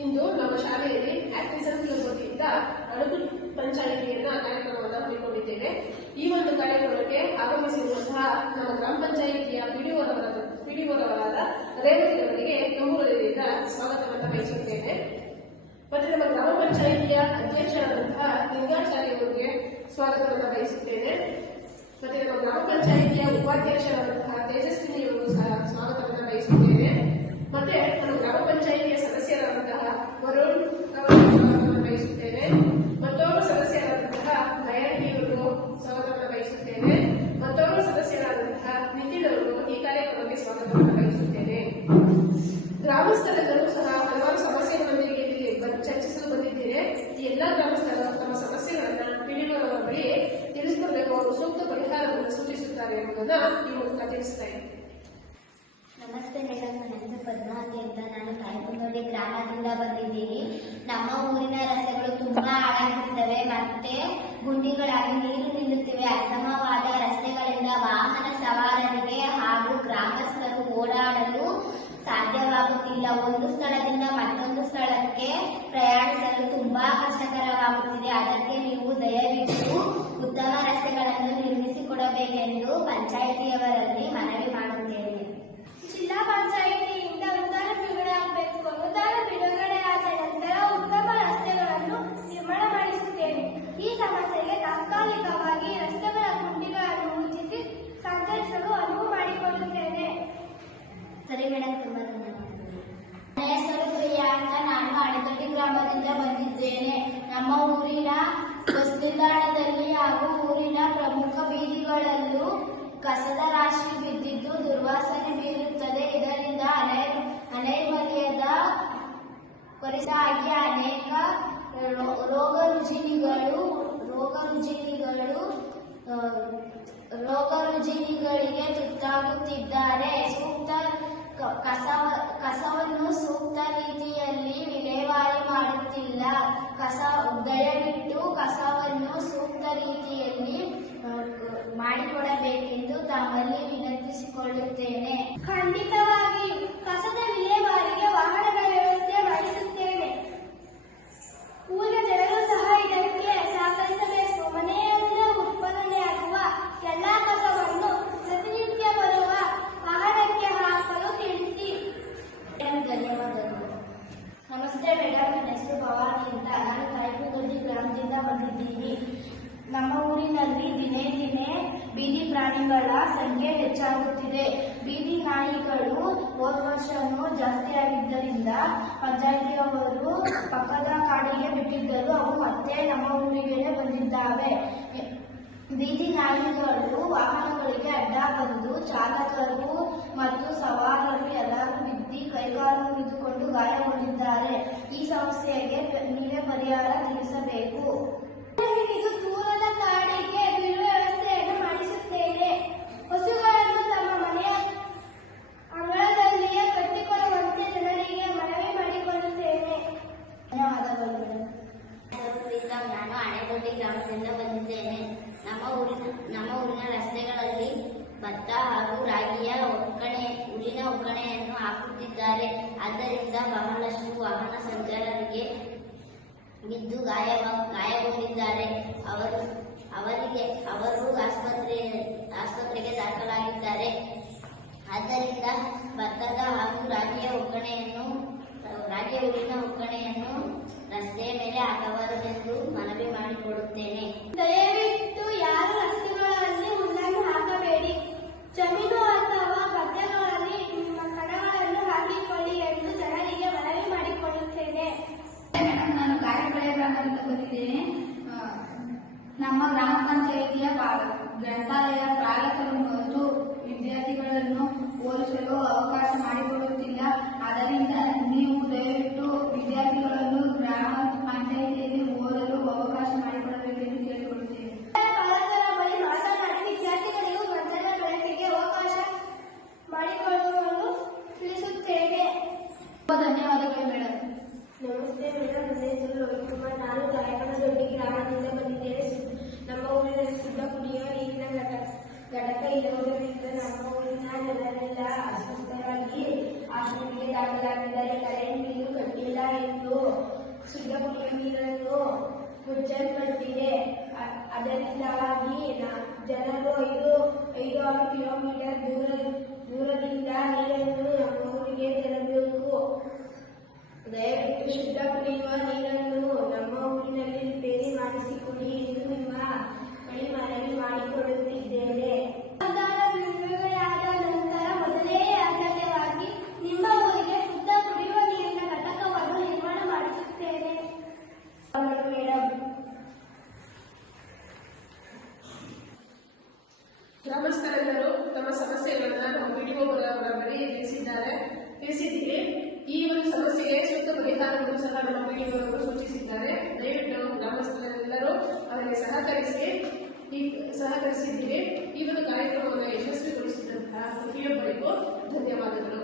ಇಂದು ನಮ್ಮ ಶಾಲೆಯಲ್ಲಿ ಆಕ್ಟಿಸಂ ಕ್ಲಬ್ ವತಿಯಿಂದ ಅಡುಗು ಪಂಚಾಯಿತಿಯನ್ನ ಕಾರ್ಯಕ್ರಮವನ್ನು ಹಮ್ಮಿಕೊಂಡಿದ್ದೇವೆ. ಈ ಒಂದು ಕಾರ್ಯಕ್ರಮಕ್ಕೆ ಆಗಮಿಸಿರುವಂತಹ ನಮ್ಮ ಗ್ರಾಮ ಪಂಚಾಯಿತಿಯ ಪಿಡಿಒರವರಾದ ರೇವತಿ ಅವರಿಗೆ ತುಂಬುವುದರಿಂದ ಸ್ವಾಗತವನ್ನು ಬಯಸುತ್ತೇನೆ. ಮತ್ತೆ ನಮ್ಮ ಗ್ರಾಮ ಪಂಚಾಯಿತಿಯ ಅಧ್ಯಕ್ಷರಾದಂತಹ ಲಿಂಗಾಚಾರ್ಯ ಅವರಿಗೆ ಸ್ವಾಗತವನ್ನು ಬಯಸುತ್ತೇನೆ. ಮತ್ತೆ ನಮ್ಮ ಗ್ರಾಮ ಪಂಚಾಯಿತಿಯ ಉಪಾಧ್ಯಕ್ಷರಾದಂತಹ ತೇಜಸ್ವಿನಿಯವರು ಸಹ ಸ್ವಾಗತವನ್ನು ಬಯಸುತ್ತೇನೆ. ಮತ್ತೆ ನಮ್ಮ ಗ್ರಾಮ ಪಂಚಾಯಿತಿಯ ಸದಸ್ಯರಾದಂತಹ ವರುಣ್ ಅವರಿಗೆ ಸ್ವಾಗತವನ್ನು ಬಯಸುತ್ತೇನೆ. ಮತ್ತೋರ್ವ ಸದಸ್ಯರಾದಂತಹ ದಯಾನಿಯವರು ಸ್ವಾಗತವನ್ನು ಬಯಸುತ್ತೇನೆ. ಮತ್ತೋರ್ವ ಸದಸ್ಯರಾದಂತಹ ನಿತಿನ್ ಅವರು ಈ ಕಾರ್ಯಕ್ರಮಕ್ಕೆ ಸ್ವಾಗತವನ್ನು ಬಯಸುತ್ತೇನೆ. ಗ್ರಾಮಸ್ಥರೆಲ್ಲರೂ ಸಹ ಹಲವಾರು ಸಮಸ್ಯೆಗಳೊಂದಿಗೆ ಚರ್ಚಿಸಲು ಬಂದಿದ್ದೇನೆ. ಈ ಎಲ್ಲಾ ಗ್ರಾಮಸ್ಥರು ತಮ್ಮ ಸಮಸ್ಯೆಗಳನ್ನ ಪಿಡಿಒರವರ ಬಳಿ ತಿಳಿಸಿಕೊಡಬೇಕು, ಅವರು ಸೂಕ್ತ ಪರಿಹಾರವನ್ನು ಸೂಚಿಸುತ್ತಾರೆ ಎಂಬುದನ್ನು ಈ ಮೂಲಕ ತಿಳಿಸ್ತಾ ಇದ್ದೇನೆ. ನಮಸ್ತೆ ಮೇಡಮ್, ನನ್ನ ಹೆಸರು ಪದ್ಮಾವತಿ ಅಂತ. ನಾನು ಕಾಯಕನಹಳ್ಳಿ ಗ್ರಾಮದಿಂದ ಬಂದಿದ್ದೀನಿ. ನಮ್ಮ ಊರಿನ ರಸ್ತೆಗಳು ತುಂಬಾ ಹಾಳಾಗಿರ್ತವೆ, ಮತ್ತೆ ಗುಂಡಿಗಳಾಗಿ ನೀರು ನಿಲ್ಲುತ್ತಿವೆ. ಅಸಮವಾದ ರಸ್ತೆಗಳಿಂದ ವಾಹನ ಸವಾರರಿಗೆ ಹಾಗೂ ಗ್ರಾಮಸ್ಥರು ಓಡಾಡಲು ಸಾಧ್ಯವಾಗುತ್ತಿಲ್ಲ. ಒಂದು ಸ್ಥಳದಿಂದ ಮತ್ತೊಂದು ಸ್ಥಳಕ್ಕೆ ಪ್ರಯಾಣಿಸಲು ತುಂಬಾ ಕಷ್ಟಕರವಾಗುತ್ತಿದೆ. ಅದಕ್ಕೆ ನೀವು ದಯವಿಟ್ಟು ಉತ್ತಮ ರಸ್ತೆಗಳನ್ನು ನಿರ್ಮಿಸಿಕೊಡಬೇಕೆಂದು ಪಂಚಾಯಿತಿಯವರಲ್ಲಿ ಮನವಿ ಮಾಡುತ್ತೇನೆ. ಜಿಲ್ಲಾ ಪಂಚಾಯಿತಿಯಿಂದ ಅನುದಾನ ಬಿಡುಗಡೆ ಆಗಬೇಕು. ಅನುದಾನ ಬಿಡುಗಡೆ ಆದ ನಂತರ ಉತ್ತಮ ರಸ್ತೆಗಳನ್ನು ನಿರ್ಮಾಣ ಮಾಡಿಸುತ್ತೇನೆ. ಈ ಸಮಸ್ಯೆಗೆ ತಾತ್ಕಾಲಿಕವಾಗಿ ರಸ್ತೆಗಳ ಗುಂಡಿಗಳನ್ನು ಮುಚ್ಚಿಸಿ ಸಂಚರಿಸಲು ಅನುವು ಮಾಡಿಕೊಡುತ್ತೇನೆ. ಸರಿ ಮೇಡಮ್, ತುಂಬಾ ಧನ್ಯವಾದಗಳು. ನನ್ನ ಹೆಸರು ಪ್ರಿಯಾ ಅಂತ. ನಾನು ಅಣೆಕಟ್ಟಿ ಗ್ರಾಮದಿಂದ ಬಂದಿದ್ದೇನೆ. ನಮ್ಮ ಊರಿನ ಬಸ್ ನಿಲ್ದಾಣದಲ್ಲಿ ಹಾಗೂ ಊರಿನ ಪ್ರಮುಖ ಬೀದಿಗಳಲ್ಲೂ ಕಸದ ರಾಶಿ ಬಿದ್ದಿದ್ದು ದುರ್ವಾಸನೆ ಬೀರುತ್ತದೆ. ಇದರಿಂದ ಅನೈರ್ಮಲ್ಯದ ಪರಿಸಾಗಿ ಅನೇಕ ರೋಗ ರುಜಿನಿಗಳಿಗೆ ತುತ್ತಾಗುತ್ತಿದ್ದಾರೆ. ಕಸವನ್ನು ಸೂಕ್ತ ರೀತಿಯಲ್ಲಿ ವಿಲೇವಾರಿ ಮಾಡುತ್ತಿಲ್ಲ. ದಯವಿಟ್ಟು ಕಸವನ್ನು ಸೂಕ್ತ ರೀತಿಯಲ್ಲಿ ಮಾಡಿಕೊಡಬೇಕೆಂದು ತಮ್ಮಲ್ಲಿ ವಿನಂತಿಸಿಕೊಳ್ಳುತ್ತೇನೆ. ಖಂಡಿತವಾಗಿ ಕಸದ ವಿಲೇವಾರಿಗೆ ವಾಹನಗಳ ವ್ಯವಸ್ಥೆ ಮಾಡಿಸುತ್ತೇನೆ. ಊರಿನ ಜನರು ಸಹ ಇದಕ್ಕೆ ಸಹಕರಿಸಬೇಕು. ಮನೆಯಿಂದ ಉತ್ಪಾದನೆಯಾಗುವ ಎಲ್ಲಾ ಕಸವನ್ನು ಪ್ರತಿನಿತ್ಯ ಬರುವ ವಾಹನಕ್ಕೆ ಹಾಕಲು ತಿಳಿಸಿ. ಧನ್ಯವಾದಗಳು. ನಮಸ್ತೆ ಮೇಡಮ್, ನನ್ನ ಹೆಸರು ಭವಾನಿ ಅಂತ. ನಾನು ಕಾಯಕನಹಳ್ಳಿ ಗ್ರಾಮದಿಂದ ಬಂದಿದ್ದೀನಿ. ನಮ್ಮ ಊರಿನಲ್ಲಿ ದಿನೇ ದಿನೇ ಬೀದಿ ಪ್ರಾಣಿಗಳ ಸಂಖ್ಯೆ ಹೆಚ್ಚಾಗುತ್ತಿದೆ. ಬೀದಿ ನಾಯಿಗಳು ಹೋದ ವರ್ಷನೂ ಜಾಸ್ತಿ ಆಗಿದ್ದರಿಂದ ಪಂಚಾಯಿತಿಯವರು ಪಕ್ಕದ ಕಾಡಿಗೆ ಬಿಟ್ಟಿದ್ದರು. ಅವು ಮತ್ತೆ ನಮ್ಮ ಊರಿಗೆ ಬಂದಿದ್ದಾವೆ. ಬೀದಿ ನಾಯಿಗಳು ವಾಹನಗಳಿಗೆ ಅಡ್ಡ ಬಂದು ಚಾಲಕರು ಮತ್ತು ಸವಾರರು ಎಲ್ಲರೂ ಬಿದ್ದು ಕೈಕಾಲು ಮುರಿದುಕೊಂಡು ಗಾಯಗೊಂಡಿದ್ದಾರೆ. ಈ ಸಮಸ್ಯೆಗೆ ನೀವೇ ಪರಿಹಾರ ತಿಳಿಸಬೇಕು. ಇದು ದೂರದ ಕಾಡಿಗೆ ಬಿಡುವ ವ್ಯವಸ್ಥೆಯನ್ನು ಮಾಡಿಸುತ್ತೇನೆ. ಹಸುಗಳನ್ನು ತಮ್ಮ ಮನೆಯ ಅಂಗಳದಲ್ಲಿಯೇ ಕಟ್ಟಿಕೊಳ್ಳುವಂತೆ ಜನರಿಗೆ ಮನವಿ ಮಾಡಿಕೊಳ್ಳುತ್ತೇನೆ. ಧನ್ಯವಾದಗಳು ಮೇಡಮ್. ನಾನು ಅಣೆಕಟ್ಟಿ ಗ್ರಾಮದಿಂದ ಬಂದಿದ್ದೇನೆ. ನಮ್ಮ ಊರಿನ ರಸ್ತೆಗಳಲ್ಲಿ ಭತ್ತ ಹಾಗೂ ರಾಗಿಯ ಹುಲ್ಲಿನ ಒಕ್ಕಣೆಯನ್ನು ಹಾಕುತ್ತಿದ್ದಾರೆ. ಆದ್ದರಿಂದ ಬಹಳಷ್ಟು ವಾಹನ ಸಂಚಾರರಿಗೆ ಬಿದ್ದು ಗಾಯಗೊಂಡಿದ್ದಾರೆ. ಅವರು ಆಸ್ಪತ್ರೆಗೆ ದಾಖಲಾಗಿದ್ದಾರೆ. ಆದ್ದರಿಂದ ಭತ್ತದ ಹಾಗೂ ರಾಗಿಯ ಹುಲ್ಲಿನ ಒಕ್ಕಣೆಯನ್ನು ರಸ್ತೆಯ ಮೇಲೆ ಹಾಕಬಾರದೆಂದು ಮನವಿ ಮಾಡಿಕೊಡುತ್ತೇನೆ. ದಯವಿಟ್ಟು ಯಾರು ರಸ್ತೆಗಳಲ್ಲಿ ಹುಲ್ಲನ್ನು ಹಾಕಬೇಡಿ. ಜಮೀನು ಅಥವಾ ಗದ್ದೆಗಳಲ್ಲಿ ನಿಮ್ಮ ಕಣಗಳನ್ನು ಹಾಕಿಕೊಳ್ಳಿ ಎಂದು ಜನರಿಗೆ ಮನವಿ ಮಾಡಿಕೊಳ್ಳುತ್ತೇನೆ. ಮೇಡಮ್, ನಾನು ಕಾಯಕನಹಳ್ಳಿ ಗ್ರಾಮದಿಂದ ಬಂದಿದ್ದೇನೆ. ನಮ್ಮ ಗ್ರಾಮ ಪಂಚಾಯಿತಿಯ ಗ್ರಂಥಾಲಯ ಪಾಲಕರು ಮತ್ತು ವಿದ್ಯಾರ್ಥಿಗಳನ್ನು ಓದಿಸಲು ಅವಕಾಶ ಮಾಡಿಕೊಡುತ್ತಿಲ್ಲ. ಆದ್ದರಿಂದ ನೀವು ದಯವಿಟ್ಟು ವಿದ್ಯಾರ್ಥಿಗಳನ್ನು ಗ್ರಾಮ ಪಂಚಾಯಿತಿಯಲ್ಲಿ ಓದಲು ಅವಕಾಶ ಮಾಡಿಕೊಡಬೇಕೆಂದು ಕೇಳಿಕೊಳ್ಳುತ್ತೇನೆ. ಪಾಲಕರ ಬಳಿ ಮಾತನಾಡಿ ವಿದ್ಯಾರ್ಥಿಗಳಿಗೂ ಮಧ್ಯಾಹ್ನ ಬೆಳಕಿಗೆ ಅವಕಾಶ ಮಾಡಿಕೊಳ್ಳುವುದು ತಿಳಿಸುತ್ತೇವೆ. ಧನ್ಯವಾದಗಳು ಮೇಡಮ್. ನಮಸ್ತೆ ಮೇಡಮ್, ನನ್ನ ಹೆಸರು ರೋಹಿತ್ ಕುಮಾರ್. ನಾನು ಕಾಯಕನಹಳ್ಳಿ ಗ್ರಾಮದಿಂದ ಬಂದಿದ್ದೇನೆ. ನಮ್ಮ ಊರಿನಲ್ಲಿ ಶುದ್ಧ ಕುಡಿಯುವ ನೀರಿನ ಘಟಕ ಇರುವುದರಿಂದ ನಮ್ಮ ಊರಿನ ಜನರೆಲ್ಲ ಅಸ್ವಸ್ಥರಾಗಿ ಆಸ್ಪತ್ರೆಗೆ ದಾಖಲಾಗಿದ್ದಾರೆ. ಕರೆಂಟ್ ಬಿಲ್ಲು ಕಟ್ಟಿಲ್ಲ ಎಂದು ಅದರಿಂದಾಗಿ ಜನರು 5-6 ಕಿಲೋಮೀಟರ್ ದೂರದಿಂದ ನೀರನ್ನು ನಮ್ಮ ಊರಿಗೆ ತರಬೇಕು. ದಯವಿಟ್ಟು ಶುದ್ಧ ಕುಡಿಯುವ ನೀರನ್ನು ನಮ್ಮ ಊರಿನಲ್ಲಿ ರಿಪೇರಿ ಮಾಡಿಸಿಕೊಡಿ ಎಂದು ನಿಮ್ಮ ಬಳಿ ಮನವಿ ಮಾಡಿಕೊಳ್ಳುತ್ತಿದ್ದೇನೆ. ಬಿಡುಗಡೆಯಾದ ನಂತರ ಮೊದಲೇ ಆದ್ಯತೆಯಾಗಿ ನಿಮ್ಮ ಊರಿಗೆ ಶುದ್ಧ ಕುಡಿಯುವ ನೀರಿನ ಘಟಕವನ್ನು ನಿರ್ಮಾಣ ಮಾಡಿಸುತ್ತೇನೆ. ಮೇಡಮ್, ಗ್ರಾಮಸ್ಥರೆಲ್ಲರೂ ತಮ್ಮ ಸಮಸ್ಯೆಗಳನ್ನ ನಮ್ಮ ಪಿಡಿಒ ಅವರ ಬಳಿ ತಿಳಿಸಿದ್ದೀವಿ. ಈ ಒಂದು ಸಮಸ್ಯೆಗೆ ಸೂಕ್ತ ಪರಿಹಾರವನ್ನು ಸಹ ನಮ್ಮ ಪಿಡಿಒ ಅವರು ಸೂಚಿಸಿದ್ದಾರೆ. ದಯವಿಟ್ಟು ಗ್ರಾಮಸ್ಥರೆಲ್ಲರೂ ಅವರಿಗೆ ಸಹಕರಿಸಿದ್ದೀವಿ. ಈ ಒಂದು ಕಾರ್ಯಕ್ರಮವನ್ನು ಯಶಸ್ವಿಗೊಳಿಸಿದಂತಹ ಪ್ರತಿಯೊಬ್ಬರಿಗೂ ಧನ್ಯವಾದಗಳು.